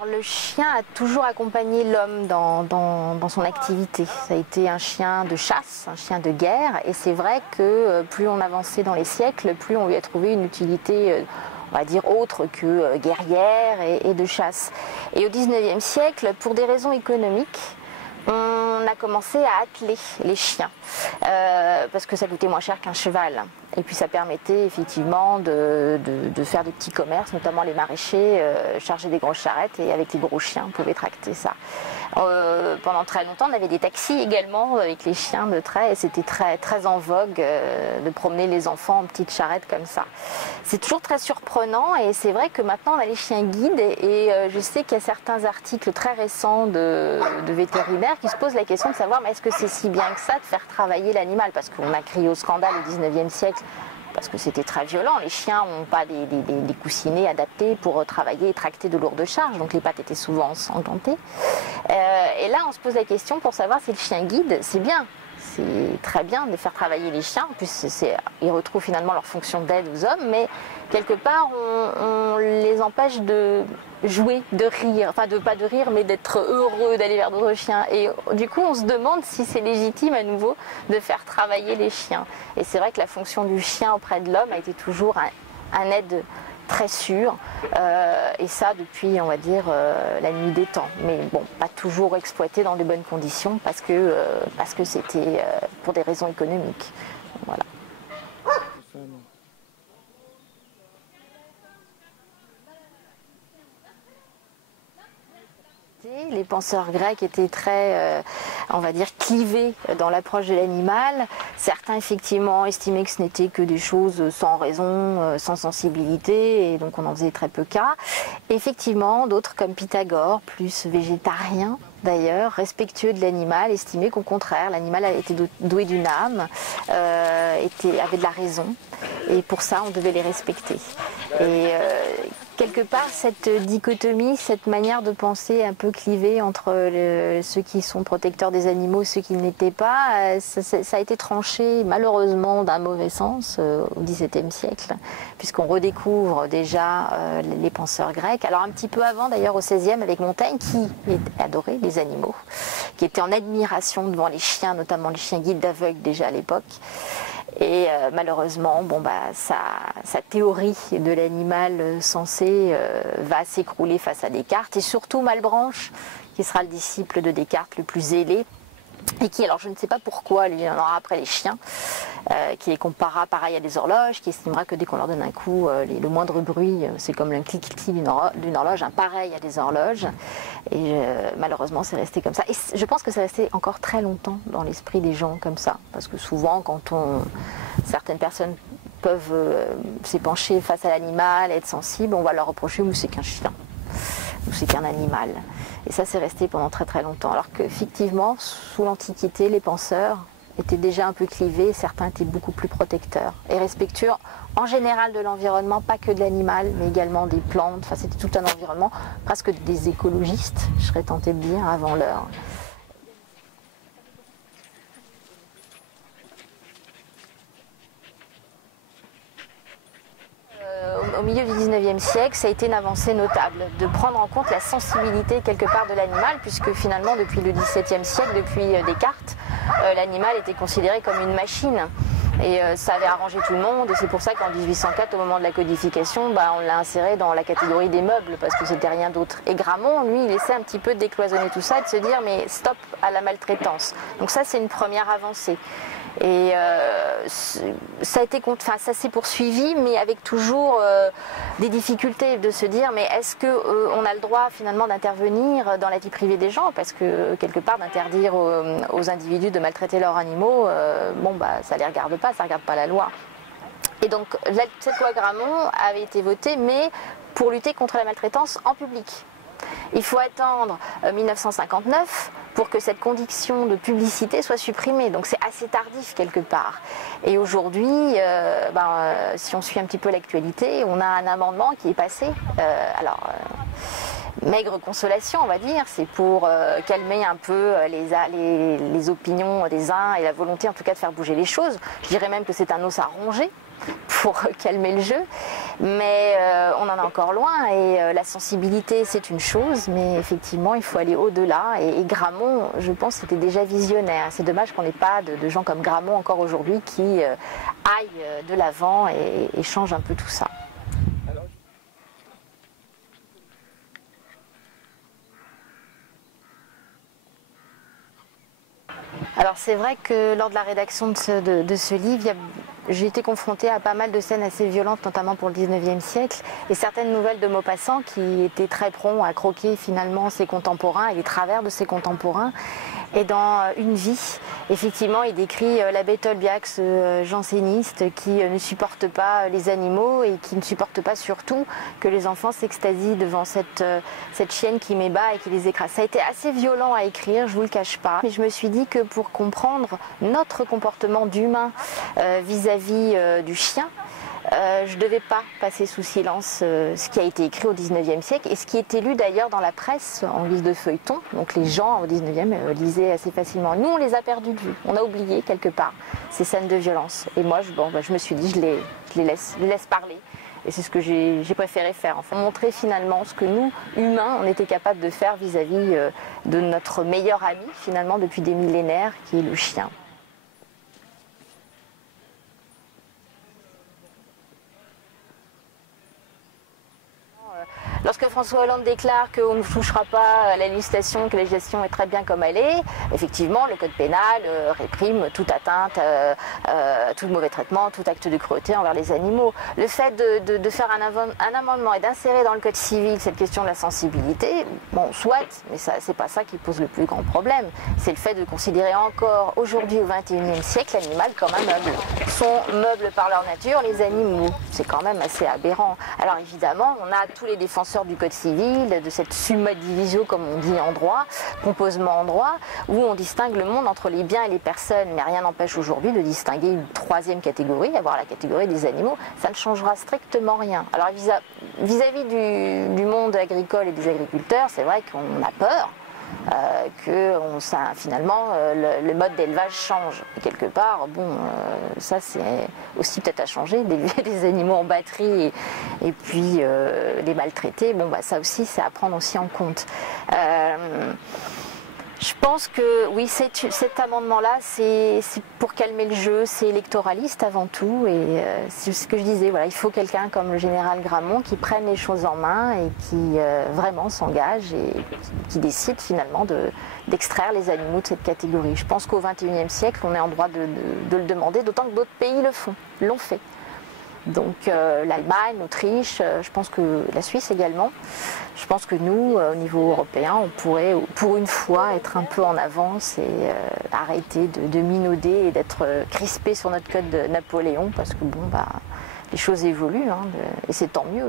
Alors le chien a toujours accompagné l'homme dans son activité. Ça a été un chien de chasse, un chien de guerre, et c'est vrai que plus on avançait dans les siècles, plus on lui a trouvé une utilité, on va dire, autre que guerrière et de chasse. Et au XIXe siècle, pour des raisons économiques, on a commencé à atteler les chiens, parce que ça coûtait moins cher qu'un cheval. Et puis ça permettait effectivement de faire des petits commerces, notamment les maraîchers chargeaient des grosses charrettes et avec les gros chiens on pouvait tracter ça. Pendant très longtemps on avait des taxis également avec les chiens de trait et c'était très en vogue de promener les enfants en petites charrettes comme ça. C'est toujours très surprenant et c'est vrai que maintenant on a les chiens guides et je sais qu'il y a certains articles très récents de vétérinaires qui se posent la question de savoir mais est-ce que c'est si bien que ça de faire travailler l'animal, parce qu'on a crié au scandale au XIXe siècle parce que c'était très violent. Les chiens n'ont pas des coussinets adaptés pour travailler et tracter de lourdes charges, donc les pattes étaient souvent ensanglantées. Et là, on se pose la question pour savoir si le chien guide, c'est bien. C'est très bien de faire travailler les chiens. En plus, ils retrouvent finalement leur fonction d'aide aux hommes, mais quelque part, on les empêche de jouer, de rire. Enfin, pas de rire, mais d'être heureux d'aller vers d'autres chiens. Et du coup, on se demande si c'est légitime à nouveau de faire travailler les chiens. Et c'est vrai que la fonction du chien auprès de l'homme a été toujours un aide très sûr, et ça depuis, on va dire, la nuit des temps. Mais bon, pas toujours exploité dans de bonnes conditions parce que c'était pour des raisons économiques. Voilà. Les penseurs grecs étaient très, on va dire, clivés dans l'approche de l'animal. Certains, effectivement, estimaient que ce n'était que des choses sans raison, sans sensibilité, et donc on en faisait très peu cas. Effectivement, d'autres, comme Pythagore, plus végétarien d'ailleurs, respectueux de l'animal, estimaient qu'au contraire, l'animal était doué d'une âme, avait de la raison, et pour ça, on devait les respecter. Et quelque part, cette dichotomie, cette manière de penser un peu clivée entre ceux qui sont protecteurs des animaux et ceux qui ne l'étaient pas, ça a été tranché malheureusement d'un mauvais sens au XVIIe siècle, puisqu'on redécouvre déjà les penseurs grecs. Alors un petit peu avant d'ailleurs au XVIe avec Montaigne, qui adorait les animaux, qui était en admiration devant les chiens, notamment les chiens guides d'aveugles déjà à l'époque. Et malheureusement, sa théorie de l'animal sensé va s'écrouler face à Descartes, et surtout Malebranche, qui sera le disciple de Descartes le plus zélé, et qui, alors je ne sais pas pourquoi, lui, il en aura après les chiens, qui les comparera pareil à des horloges, qui estimera que dès qu'on leur donne un coup, le moindre bruit, c'est comme le clic-clic d'une horloge, pareil à des horloges. Et malheureusement, c'est resté comme ça. Et je pense que c'est resté encore très longtemps dans l'esprit des gens comme ça, parce que souvent, certaines personnes peuvent s'épancher face à l'animal, être sensibles, on va leur reprocher ou c'est qu'un chien, ou c'est qu'un animal. Et ça, c'est resté pendant très très longtemps. Alors qu'effectivement, sous l'Antiquité, les penseurs étaient déjà un peu clivés, certains étaient beaucoup plus protecteurs et respectueux en général de l'environnement, pas que de l'animal, mais également des plantes. Enfin, c'était tout un environnement, presque des écologistes, je serais tentée de dire, avant l'heure. Au milieu du XIXe siècle, ça a été une avancée notable de prendre en compte la sensibilité quelque part de l'animal, puisque finalement depuis le XVIIe siècle, depuis Descartes, l'animal était considéré comme une machine. Et ça avait arrangé tout le monde, et c'est pour ça qu'en 1804, au moment de la codification, on l'a inséré dans la catégorie des meubles, parce que c'était rien d'autre. Et Gramont, lui, il essaie un petit peu de décloisonner tout ça, et de se dire, mais stop à la maltraitance. Donc ça, c'est une première avancée. Et ça s'est poursuivi, mais avec toujours des difficultés de se dire, mais est-ce qu'on a le droit finalement d'intervenir dans la vie privée des gens, parce que quelque part d'interdire aux individus de maltraiter leurs animaux, ça les regarde pas, ça regarde pas la loi. Et donc cette loi Gramont avait été votée, mais pour lutter contre la maltraitance en public. Il faut attendre 1959 pour que cette condition de publicité soit supprimée. Donc c'est assez tardif quelque part. Et aujourd'hui, si on suit un petit peu l'actualité, on a un amendement qui est passé. Maigre consolation, on va dire, c'est pour calmer un peu les opinions des uns et la volonté en tout cas de faire bouger les choses. Je dirais même que c'est un os à ronger. pour calmer le jeu, mais on en est encore loin et la sensibilité c'est une chose, mais effectivement il faut aller au-delà et Grammont, je pense, était déjà visionnaire. C'est dommage qu'on n'ait pas de gens comme Grammont encore aujourd'hui qui aillent de l'avant et changent un peu tout ça. Alors c'est vrai que lors de la rédaction de ce livre, j'ai été confrontée à pas mal de scènes assez violentes, notamment pour le 19e siècle, et certaines nouvelles de Maupassant qui étaient très prompts à croquer finalement ses contemporains et les travers de ses contemporains. Et dans Une vie, effectivement, il décrit l'abbé Tolbiac, janséniste, qui ne supporte pas les animaux et qui ne supporte pas surtout que les enfants s'extasient devant cette chienne qui met bas et qui les écrase. Ça a été assez violent à écrire, je vous le cache pas. Mais je me suis dit que pour comprendre notre comportement d'humain vis-à-vis du chien, je ne devais pas passer sous silence ce qui a été écrit au 19e siècle et ce qui était lu d'ailleurs dans la presse en guise de feuilleton. Donc les gens au 19e lisaient assez facilement. Nous, on les a perdus de vue. On a oublié quelque part ces scènes de violence. Et moi, je me suis dit, je les laisse parler. Et c'est ce que j'ai préféré faire. Enfin, montrer finalement ce que nous, humains, on était capables de faire vis-à-vis de notre meilleur ami, finalement, depuis des millénaires, qui est le chien. Lorsque François Hollande déclare qu'on ne touchera pas à la législation, que la législation est très bien comme elle est, effectivement, le code pénal réprime toute atteinte, tout mauvais traitement, tout acte de cruauté envers les animaux. Le fait de faire un amendement et d'insérer dans le code civil cette question de la sensibilité, bon, soit, mais c'est pas ça qui pose le plus grand problème. C'est le fait de considérer encore aujourd'hui au XXIe siècle l'animal comme un meuble. Sont meubles par leur nature les animaux. C'est quand même assez aberrant. Alors évidemment, on a tous les défenseurs du code civil, de cette summa divisio comme on dit en droit, composement en droit, où on distingue le monde entre les biens et les personnes, mais rien n'empêche aujourd'hui de distinguer une troisième catégorie, avoir la catégorie des animaux, ça ne changera strictement rien. Alors vis-à-vis du monde agricole et des agriculteurs, c'est vrai qu'on a peur, que finalement le mode d'élevage change. Et quelque part, bon, ça c'est aussi peut-être à changer, d'élever des animaux en batterie et puis les maltraiter, bon, bah, ça aussi c'est à prendre aussi en compte. Je pense que oui, cet amendement-là, c'est pour calmer le jeu, c'est électoraliste avant tout, et c'est ce que je disais, voilà, il faut quelqu'un comme le général Grammont qui prenne les choses en main et qui vraiment s'engage et qui décide finalement d'extraire les animaux de cette catégorie. Je pense qu'au XXIe siècle, on est en droit de le demander, d'autant que d'autres pays l'ont fait. Donc l'Allemagne, l'Autriche, je pense que la Suisse également. Je pense que nous, au niveau européen, on pourrait pour une fois être un peu en avance et arrêter de minauder et d'être crispé sur notre code de Napoléon, parce que bon, bah, les choses évoluent, hein, et c'est tant mieux.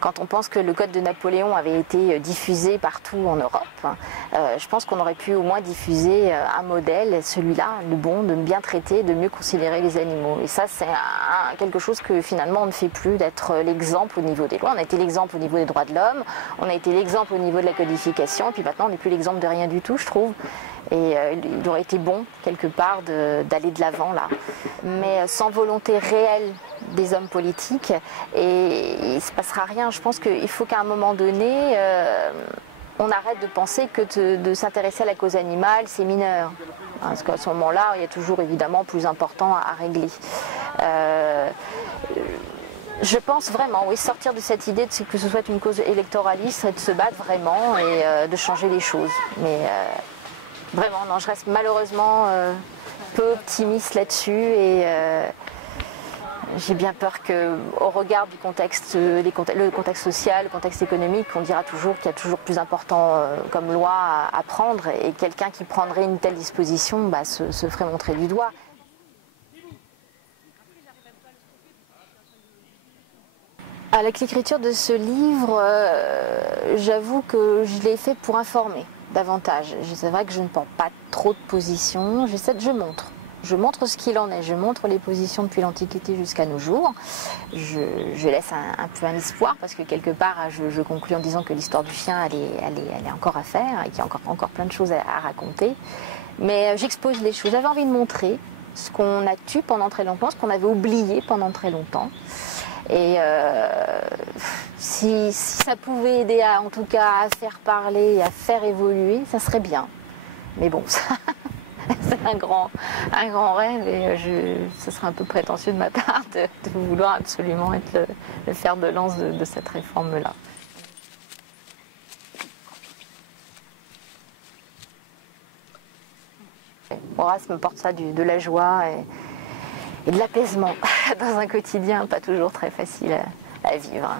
Quand on pense que le code de Napoléon avait été diffusé partout en Europe, je pense qu'on aurait pu au moins diffuser un modèle, celui-là, le bon, de bien traiter, de mieux considérer les animaux. Et ça, c'est quelque chose que finalement on ne fait plus, d'être l'exemple au niveau des lois. On a été l'exemple au niveau des droits de l'homme, on a été l'exemple au niveau de la codification, et puis maintenant on n'est plus l'exemple de rien du tout, je trouve. Et il aurait été bon, quelque part, d'aller de l'avant là. Mais sans volonté réelle des hommes politiques, et il ne se passera rien. Je pense qu'il faut qu'à un moment donné, on arrête de penser que de s'intéresser à la cause animale, c'est mineur. Parce qu'à ce moment-là, il y a toujours évidemment plus important à régler. Je pense vraiment, oui, sortir de cette idée que ce soit une cause électoraliste, c'est de se battre vraiment et de changer les choses. Mais vraiment, non, je reste malheureusement peu optimiste là-dessus et j'ai bien peur qu'au regard du contexte, le contexte social, le contexte économique, on dira toujours qu'il y a toujours plus important comme loi à prendre, et quelqu'un qui prendrait une telle disposition bah, se ferait montrer du doigt. Avec l'écriture de ce livre, j'avoue que je l'ai fait pour informer davantage. C'est vrai que je ne prends pas trop de position, je montre. Je montre ce qu'il en est, je montre les positions depuis l'Antiquité jusqu'à nos jours. Je laisse un peu un espoir parce que quelque part, je conclus en disant que l'histoire du chien, elle est encore à faire et qu'il y a encore plein de choses à raconter. Mais j'expose les choses. J'avais envie de montrer ce qu'on a tué pendant très longtemps, ce qu'on avait oublié pendant très longtemps. Et si ça pouvait aider en tout cas à faire parler, à faire évoluer, ça serait bien. Mais bon, c'est un grand rêve et ce serait un peu prétentieux de ma part de vouloir absolument être le fer de lance de cette réforme-là. Horace me porte ça de la joie et de l'apaisement dans un quotidien pas toujours très facile à vivre.